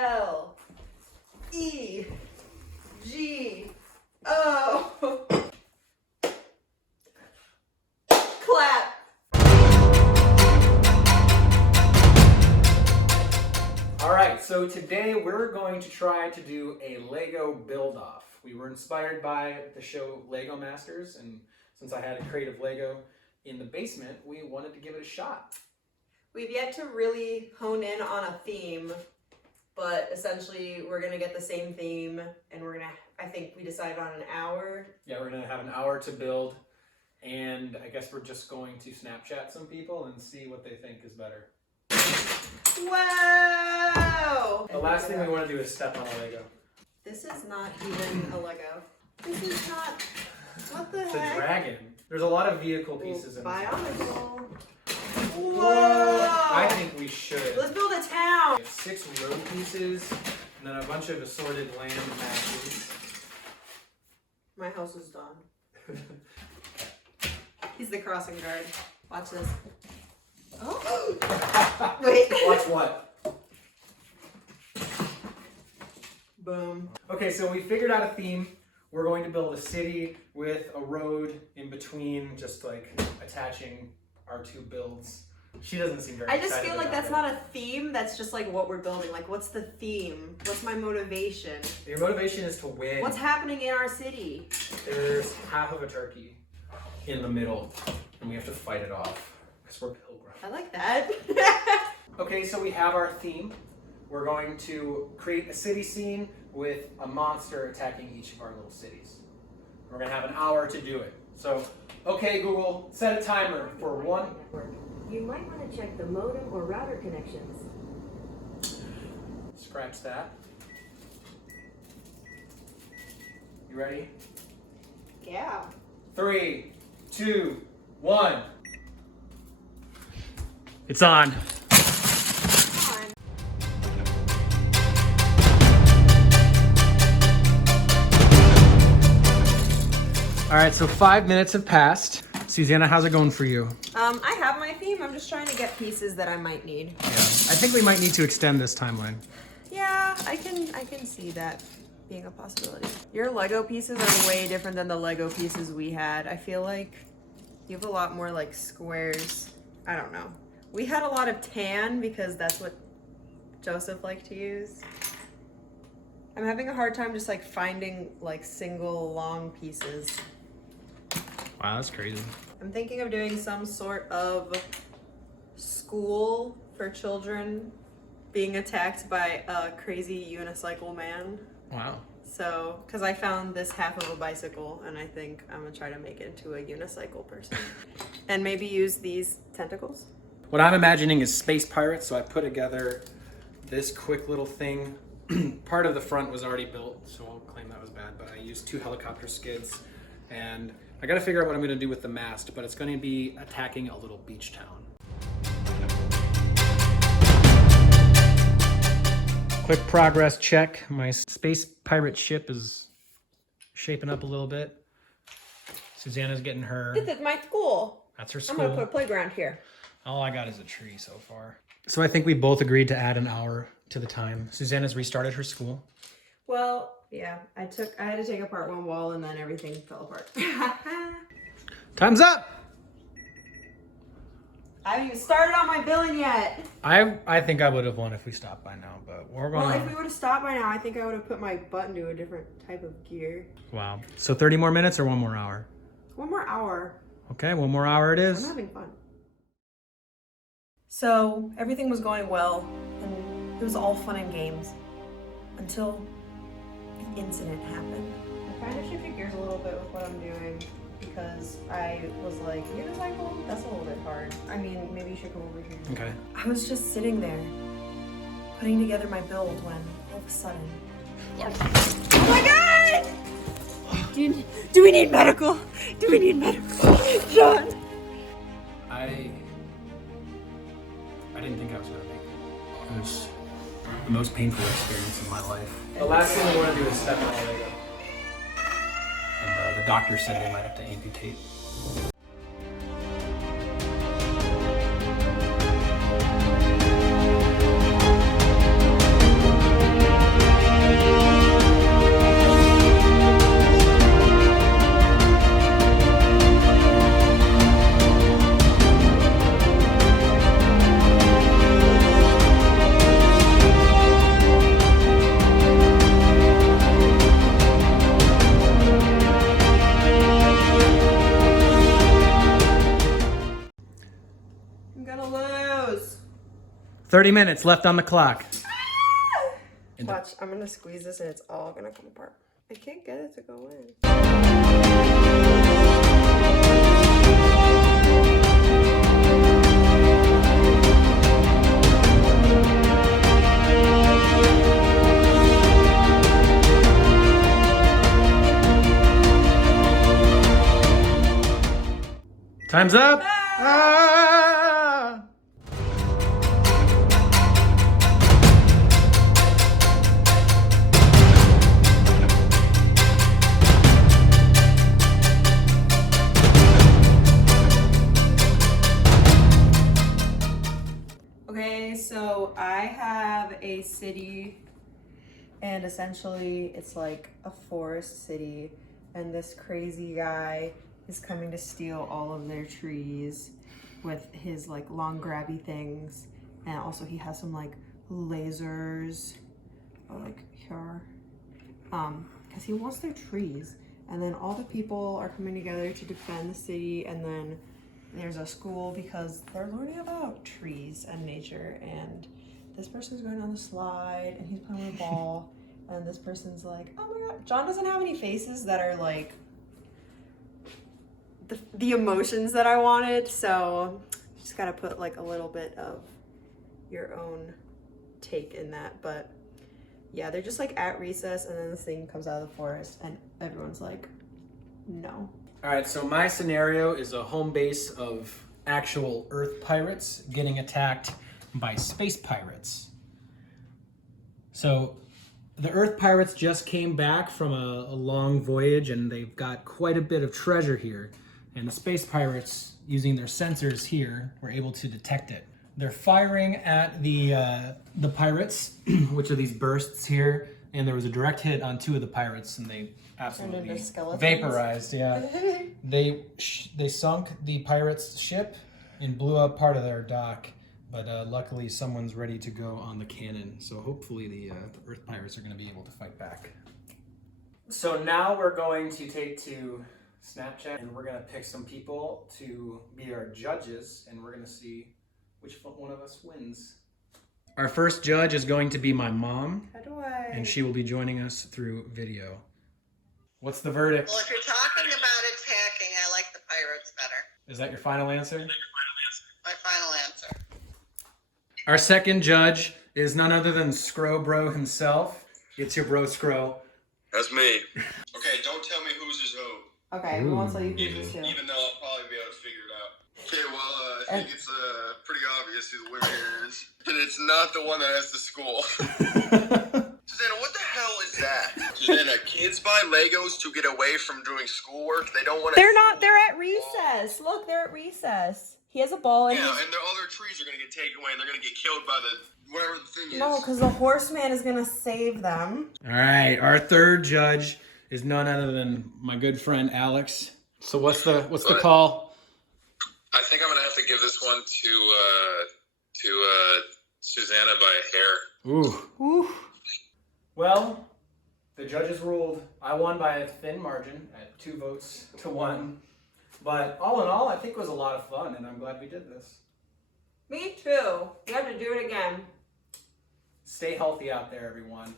L E G O. Clap. All right, so today we're going to try to do a Lego build-off. We were inspired by the show Lego Masters, and since I had a creative Lego in the basement, we wanted to give it a shot. We've yet to really hone in on a theme, but essentially we're gonna get the same theme, and I think we decided on an hour. Yeah, we're gonna have an hour to build, and I guess we're just going to Snapchat some people and see what they think is better. Wow! The last thing we want to do is step on a Lego. This is not even a Lego. This is not. What the It's heck? a dragon. There's a lot of vehicle pieces in this. Bionicle. Whoa! Whoa! I think we should. Let's build a town. We have 6 road pieces, and then a bunch of assorted land masses. My house is done. He's the crossing guard. Watch this. Oh! Wait. Watch what? Boom. Okay, so we figured out a theme. We're going to build a city with a road in between, just like attaching our 2 builds. She doesn't seem very I just excited feel like about that's it. not a theme. That's just like what we're building. Like, what's the theme? What's my motivation? Your motivation is to win. What's happening in our city? There's half of a turkey in the middle, and we have to fight it off because we're pilgrims. I like that. Okay, so we have our theme. We're going to create a city scene with a monster attacking each of our little cities. We're gonna have an hour to do it. So, okay, Google, set a timer for 1. You might want to check the modem or router connections. Scratch that. You ready? Yeah. 3, 2, 1. It's on. All right, so 5 minutes have passed. Susanna, how's it going for you? I have my theme. I'm just trying to get pieces that I might need. Yeah, I think we might need to extend this timeline. Yeah, I can see that being a possibility. Your Lego pieces are way different than the Lego pieces we had. I feel like you have a lot more like squares. I don't know. We had a lot of tan because that's what Joseph liked to use. I'm having a hard time just like finding like single long pieces. Wow, that's crazy. I'm thinking of doing some sort of school for children being attacked by a crazy unicycle man. Wow. So, because I found this half of a bicycle and I think I'm gonna try to make it into a unicycle person. And maybe use these tentacles. What I'm imagining is space pirates, so I put together this quick little thing. Part of the front was already built, so I'll claim that was bad, but I used 2 helicopter skids, and I gotta figure out what I'm gonna do with the mast, but it's gonna be attacking a little beach town. Quick progress check. My space pirate ship is shaping up a little bit. Susanna's getting her. This is my school. That's her I'm gonna put a school. playground here. All I got is a tree so far. So I think we both agreed to add an hour to the time. Susanna's restarted her school. Well, yeah, I had to take apart one wall and then everything fell apart. Time's up! I haven't even started on my billing yet. I think I would have won if we stopped by now, but we're going Well, if we would have stopped by now, I think I would have put my butt into a different type of gear. Wow. So 30 more minutes or 1 more hour? 1 more hour. Okay, 1 more hour it I'm is. having fun. So everything was going well, and it was all fun and games until the incident happened. I'm trying to shift gears a little bit with what I'm doing because I was like, unicycle? That's a little bit hard. I mean, maybe you should come over here. Okay. I was just sitting there, putting together my build when all of a sudden, oh my god! Do we need medical? Do we need medical? John! I didn't think I was gonna make it. It was the most painful experience of my life. The last thing we want to do is step on a Lego. And the doctor said they might have to amputate. 30 minutes left on the clock. Watch, I'm gonna squeeze this and it's all gonna come apart. I can't get it to go in. Time's up. Ah! Okay, so I have a city, and essentially it's like a forest city, and this crazy guy is coming to steal all of their trees with his like long grabby things, and also he has some like lasers, or like here, because he wants their trees. And then all the people are coming together to defend the city, and then there's a school because they're learning about trees and nature, and this person's going on the slide and he's playing with a ball, and this person's like, oh my god. John doesn't have any faces that are like the emotions that I wanted, so you just gotta put like a little bit of your own take in that. But yeah, they're just like at recess, and then this thing comes out of the forest and everyone's like, no. All right, so my scenario is a home base of actual Earth pirates getting attacked by space pirates. So the Earth pirates just came back from a long voyage, and they've got quite a bit of treasure here. And the space pirates, using their sensors here, were able to detect it. They're firing at the pirates, which are these bursts here, and there was a direct hit on 2 of the pirates, and they absolutely vaporized. Yeah, they sunk the pirates' ship and blew up part of their dock, but luckily someone's ready to go on the cannon. So hopefully the Earth pirates are going to be able to fight back. So now we're going to take to Snapchat, and we're going to pick some people to be our judges, and we're going to see which one of us wins. Our first judge is going to be my mom, How do I? and she will be joining us through video. What's the verdict? Well, if you're talking about attacking, I like the pirates better. Is that your final answer? My final answer. Our second judge is none other than Scro Bro himself. It's your bro Scro. That's me. Okay, don't tell me whose is who. Okay, who wants to let you choose too? Even though I'll probably be able to figure it out. Okay, well, I think it's pretty obvious who the winner is. And it's not the one that has the school. Susanna, what the hell is that? Susanna, kids buy Legos to get away from doing schoolwork. They don't want to... They're not, they're at recess. Look, they're at recess. He has a ball and Yeah, and their other trees are going to get taken away, and they're going to get killed by the... whatever the thing is. No, because the horseman is gonna save them. All right, our third judge is none other than my good friend Alex. So what's the call? I think I'm going to have to give this one to Susanna by a hair. Ooh. Well, the judges ruled I won by a thin margin at 2 votes to 1. But all in all, I think it was a lot of fun, and I'm glad we did this. Me too. We have to do it again. Stay healthy out there, everyone.